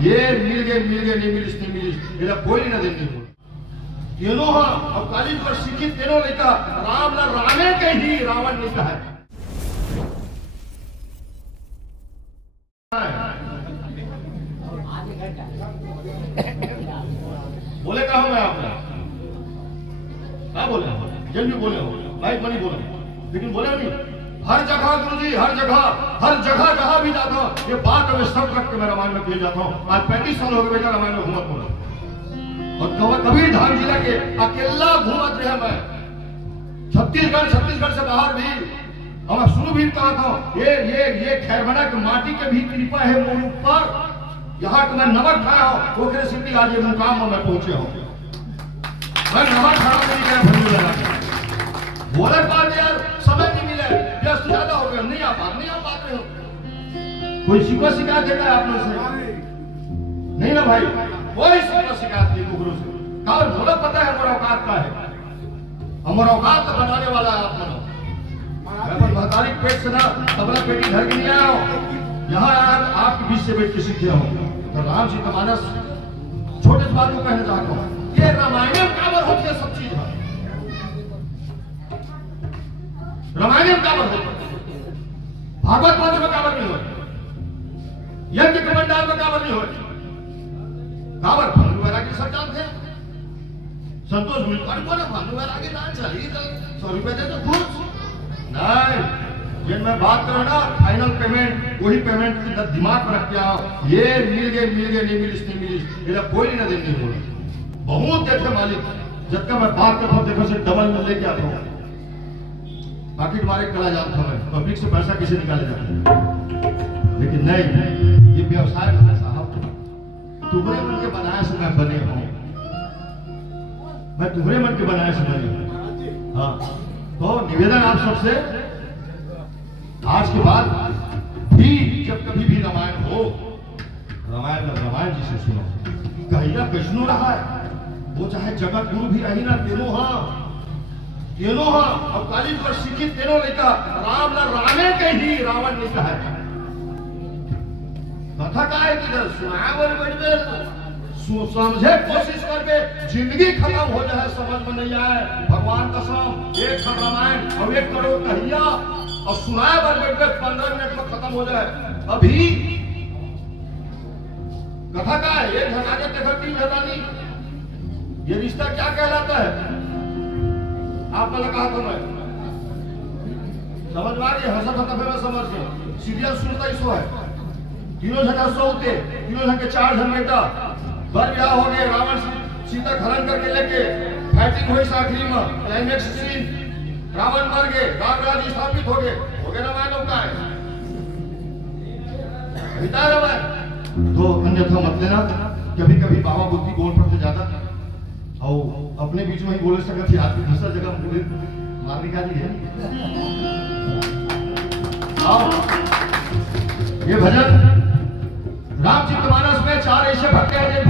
ये मिल गए नहीं मिलिस ये कोई ना देने बोल तेनो हाँ अब कालीन पर शिक्षित तेनो लिखा राम ला रामे के ही रावण लिखा है। बोले कहा हूं मैं आपने क्या बोले जन भी बोले हो भाई बनी बोले लेकिन बोले नहीं हर जगह गुरुजी हर जगह जहां भी जाता हूं ये बात मैं सब रख के मैं रामायण में किए जाता हूं। आज 35 साल हो गए बेटा रामायण में घूमत बोला और कभी धाम जिला के अकेला घूमत रहे मैं छत्तीसगढ़ से बाहर भी हम शुरू भी कहा था ये खैरबना के माटी के भी कृपा है मोर ऊपर यहाँ तो मैं नमक खाया हूं वो सिद्धि आज ये मुकाम में मैं पहुंचे हूं मैं नमक खाना नहीं गया भूल लगा बोले बात यार समय नहीं मिले व्यस्त ज्यादा हो गया नहीं आ पाते हो कोई शिकायत देता है आप लोग से नहीं ना भाई कोई शिकायत नहीं गुरु से कहा बोला पता है हमारा औकात का है हमारा औकात बनाने वाला है आप लोग महतारी पेट से ना तबला पेटी घर के नहीं आया हो यहाँ आपके बीच से बैठ के सीखे हो तो राम जी का मानस छोटे से बात को कहना चाहता हूँ ये रामायण काबर होती है सब चीज है रामायण काबर होती है भागवत मंत्र में काबर नहीं होती यज्ञ कमंडाल में काबर नहीं होती काबर भानु वैरागी सब जानते हैं संतोष मिलकर बोले भानु वैरागी ना चली 100 रुपए दे तो खुश नहीं जिन मैं बात करूं ना फाइनल पेमेंट वही पेमेंट की दिमाग में रख के आओ ये मिल गए नहीं मिलिस ये कोई ना देने बोला बहुत देखे मालिक जब तक मैं बात करता हूं देखो से डबल में लेके आता हूं बाकी तुम्हारे कला जानता हूं पब्लिक से पैसा कैसे निकाले जाते हैं लेकिन नहीं ये व्यवसाय है साहब तुम्हारे मन के बनाया से मैं बने हूं मैं तुम्हारे मन के बनाया से बने हाँ तो निवेदन आप सबसे आज के बाद भी जब कभी भी रामायण हो रामायण जी से सुनो कहिया विष्णु रहा है वो चाहे जगत गुरु भी रही ना तेनो हाँ अब कालीन पर शिक्षित तेनो लिखा राम ला रामे के ही रावण लिखा है कथा का है कि सुनाया बोले समझे कोशिश करके जिंदगी खत्म हो जाए समझ में नहीं आए भगवान कसम एक रामायण और 1 करोड़ कहिया और सुनाया बर बैठे 15 मिनट में खत्म हो जाए अभी कथा का है 1 घंटा के देखो 3 घंटा नहीं ये रिश्ता क्या कहलाता है आपने कहा था मैं समझ में आ रही है हंसा में समझ के सीरियल सुनता ही सो है 3 जन सोते 3 जन के 4 जन बेटा बर ब्याह हो गए रावण सीता हरण करके लेके फाइटिंग हुई आखिरी में क्लाइमेक्स सीन रावण मर गए राम राज्य स्थापित हो गए रामायण का है तो अन्यथा मत लेना कभी कभी बाबा बुद्धि बोल पड़ते ज्यादा और अपने बीच में ही बोले सकते थे आपकी दूसरा जगह बोले मारने का नहीं है ये भजन रामचरितमानस में 4 ऐसे भक्त हैं